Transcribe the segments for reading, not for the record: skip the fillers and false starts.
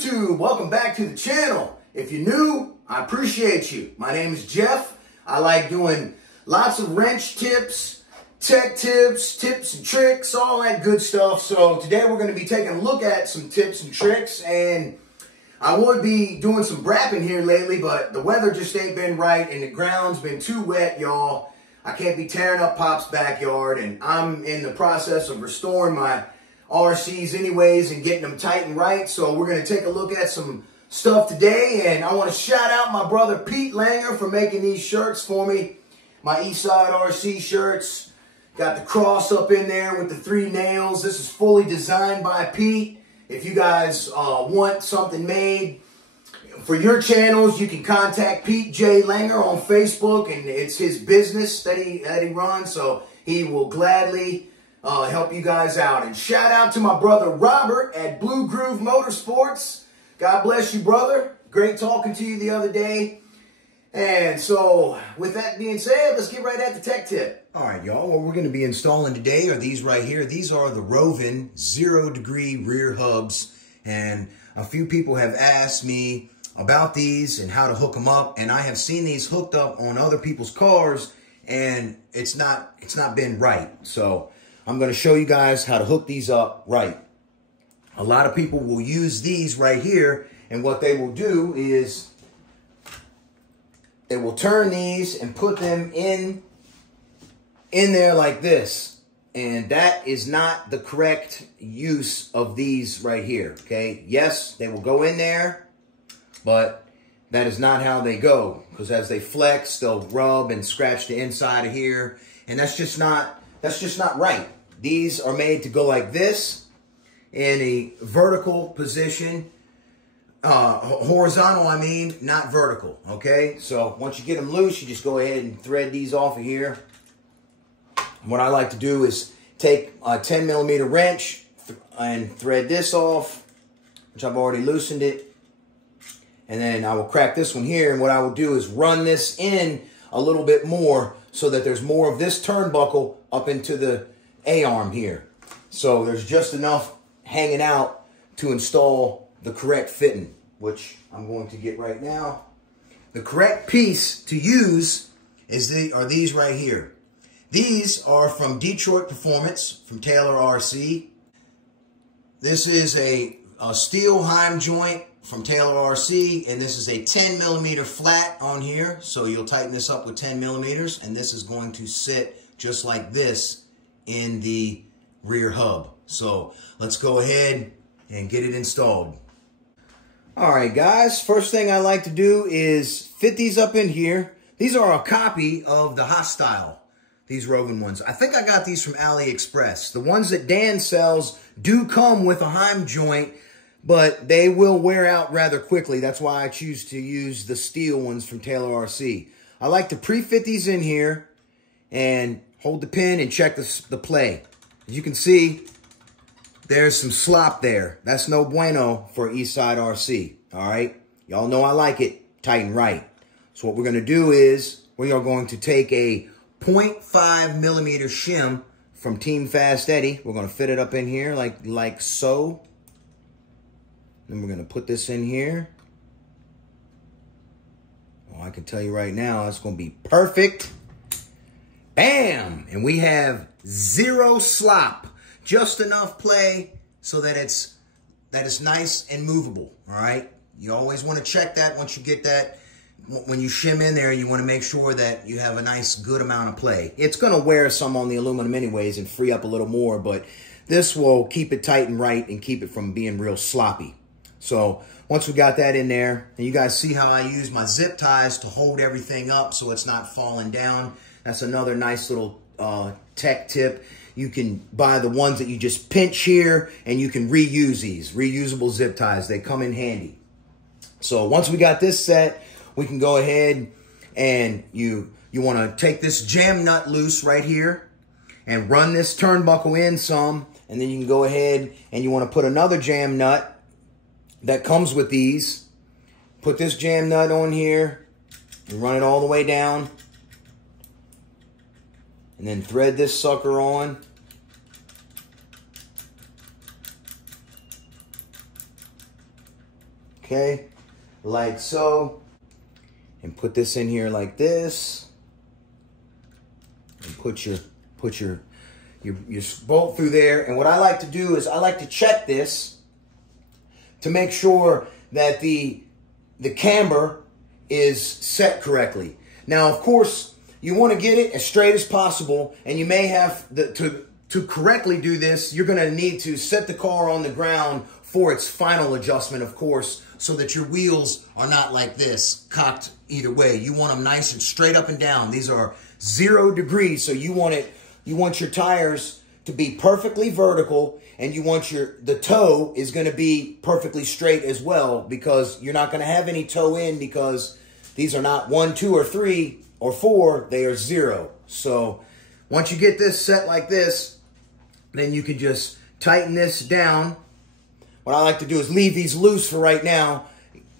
YouTube? Welcome back to the channel. If you're new, I appreciate you. My name is Jeff. I like doing lots of wrench tips, tech tips, tips and tricks, all that good stuff. So today we're going to be taking a look at some tips and tricks, and I would be doing some brapping here lately, but the weather just ain't been right and the ground's been too wet, y'all. I can't be tearing up Pop's backyard, and I'm in the process of restoring my RCs anyways and getting them tight and right. So we're going to take a look at some stuff today, and I want to shout out my brother Pete Langer for making these shirts for me. My Eastside RC shirts. Got the cross up in there with the 3 nails. This is fully designed by Pete. If you guys want something made for your channels, you can contact Pete J. Langer on Facebook, and it's his business that he runs, so he will gladly help you guys out. And shout out to my brother Robert at Blue Groove Motorsports. God bless you, brother. Great talking to you the other day. And so, with that being said, let's get right at the tech tip. All right, y'all. What we're going to be installing today are these right here. These are the Rovin 0-degree rear hubs. And a few people have asked me about these and how to hook them up. And I have seen these hooked up on other people's cars, and it's not been right. So I'm going to show you guys how to hook these up right. A lot of people will use these right here, and what they will do is they will turn these and put them in there like this. And that is not the correct use of these right here, okay? Yes, they will go in there, but that is not how they go, because as they flex, they'll rub and scratch the inside of here, and that's just not right. These are made to go like this in a vertical position, horizontal, I mean, not vertical, okay? So once you get them loose, you just go ahead and thread these off of here. What I like to do is take a 10mm wrench and thread this off, which I've already loosened it. And then I will crack this one here, and what I will do is run this in a little bit more so that there's more of this turnbuckle up into the A-arm here. So there's just enough hanging out to install the correct fitting, which I'm going to get right now. The correct piece to use are these right here. These are from Detroit Performance, from Taylor RC. This is a steel heim joint from Taylor RC, and this is a 10mm flat on here, so you'll tighten this up with 10mm, and this is going to sit just like this in the rear hub. So let's go ahead and get it installed. All right, guys, first thing I like to do is fit these up in here. These are a copy of the Hostile, these Rovin ones. I think I got these from AliExpress. The ones that Dan sells do come with a heim joint, but they will wear out rather quickly. That's why I choose to use the steel ones from Taylor RC. I like to pre-fit these in here and hold the pin and check the play. As you can see, there's some slop there. That's no bueno for Eastside RC, all right? Y'all know I like it tight and right. So what we're going to do is we are going to take a 0.5mm shim from Team Fast Eddie. We're going to fit it up in here like so. Then we're going to put this in here. Well, I can tell you right now, it's going to be perfect. Bam! And we have zero slop. Just enough play so that it's nice and movable, all right? You always want to check that once you get that. When you shim in there, you want to make sure that you have a nice, good amount of play. It's going to wear some on the aluminum anyways and free up a little more, but this will keep it tight and right and keep it from being real sloppy. So once we got that in there, and you guys see how I use my zip ties to hold everything up so it's not falling down. That's another nice little tech tip. You can buy the ones that you just pinch here, and you can reuse these. Reusable zip ties. They come in handy. So once we got this set, we can go ahead and you want to take this jam nut loose right here and run this turnbuckle in some, and then you can go ahead and you want to put another jam nut that comes with these. Put this jam nut on here and run it all the way down. And then thread this sucker on. okay? Like so. And put this in here like this. And put your bolt through there. And what I like to do is I like to check this to make sure that the camber is set correctly. Now, of course, you want to get it as straight as possible, and you may have to correctly do this, you're going to need to set the car on the ground for its final adjustment, of course, so that your wheels are not like this, cocked either way. You want them nice and straight up and down. These are 0 degrees, so you want your tires to be perfectly vertical, and you want the toe is going to be perfectly straight as well, because you're not going to have any toe in, because these are not 1, 2, or 3, or 4, they are 0. So once you get this set like this, then you can just tighten this down. What I like to do is leave these loose for right now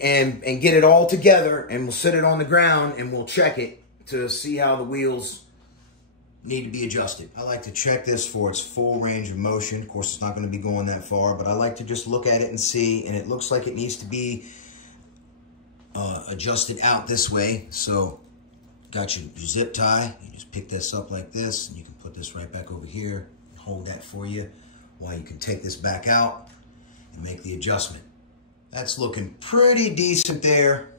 and get it all together, and we'll sit it on the ground and we'll check it to see how the wheels need to be adjusted. I like to check this for its full range of motion. Of course, it's not going to be going that far, but I like to just look at it and see, and it looks like it needs to be adjusted out this way. So got your zip tie. You just pick this up like this, and you can put this right back over here. Hold that for you while you can take this back out and make the adjustment. That's looking pretty decent there.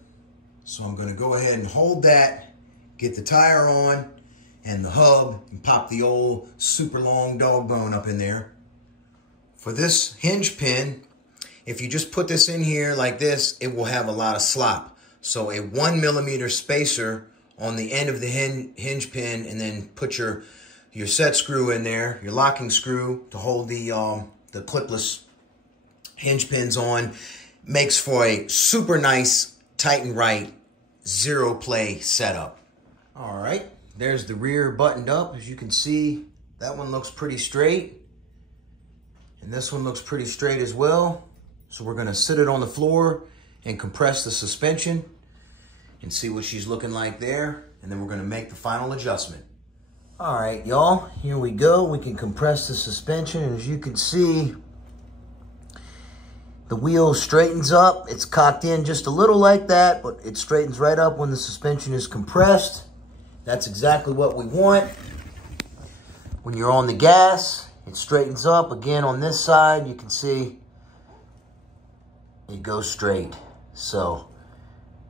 So I'm going to go ahead and hold that, get the tire on and the hub, and pop the old super long dog bone up in there. For this hinge pin, if you just put this in here like this, it will have a lot of slop. So a 1 millimeter spacer on the end of the hinge pin, and then put your set screw in there, your locking screw to hold the clipless hinge pins on, makes for a super nice tight and right 0 play setup. All right, there's the rear buttoned up. As you can see, that one looks pretty straight, and this one looks pretty straight as well. So we're gonna sit it on the floor and compress the suspension and see what she's looking like there, and then we're gonna make the final adjustment. All right, y'all, here we go. We can compress the suspension, and as you can see, the wheel straightens up. It's cocked in just a little like that, but it straightens right up when the suspension is compressed. That's exactly what we want. When you're on the gas, it straightens up. Again, on this side, you can see it goes straight. So,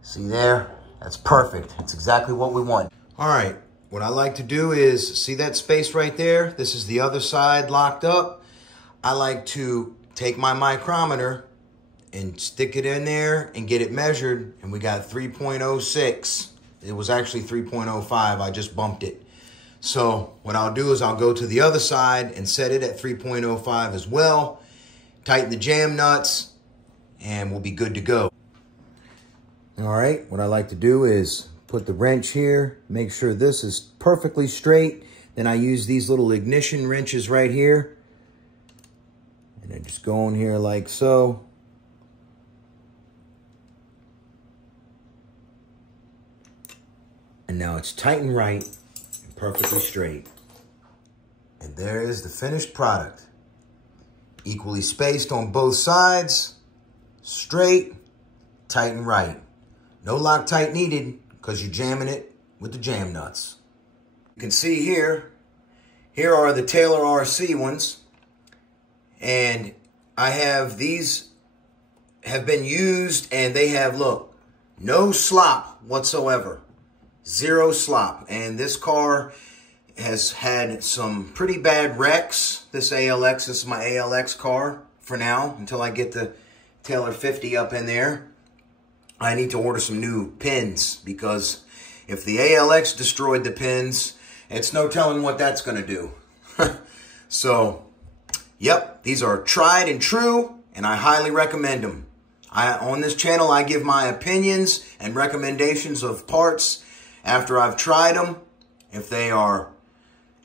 see there? That's perfect. That's exactly what we want. All right. What I like to do is, see that space right there? This is the other side locked up. I like to take my micrometer and stick it in there and get it measured, and we got 3.06. It was actually 3.05. I just bumped it. So what I'll do is I'll go to the other side and set it at 3.05 as well, tighten the jam nuts, and we'll be good to go. All right, what I like to do is put the wrench here, make sure this is perfectly straight. Then I use these little ignition wrenches right here. And I just go in here like so. And now it's tight and right and perfectly straight. And there is the finished product. Equally spaced on both sides, straight, tight and right. No Loctite needed, because you're jamming it with the jam nuts. You can see here are the Taylor RC ones. And I have these have been used, and they have, look, no slop whatsoever. 0 slop. And this car has had some pretty bad wrecks. This is my ALX car for now, until I get the Taylor 50 up in there. I need to order some new pins, because if the ALX destroyed the pins, it's no telling what that's going to do. So, yep, these are tried and true, and I highly recommend them. On this channel, I give my opinions and recommendations of parts after I've tried them. If they are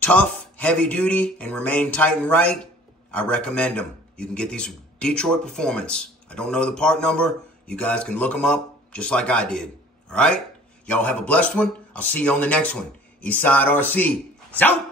tough, heavy duty, and remain tight and right, I recommend them. You can get these from Detroit Performance. I don't know the part number. You guys can look them up just like I did. All right? Y'all have a blessed one. I'll see you on the next one. Eastside RC. It's out.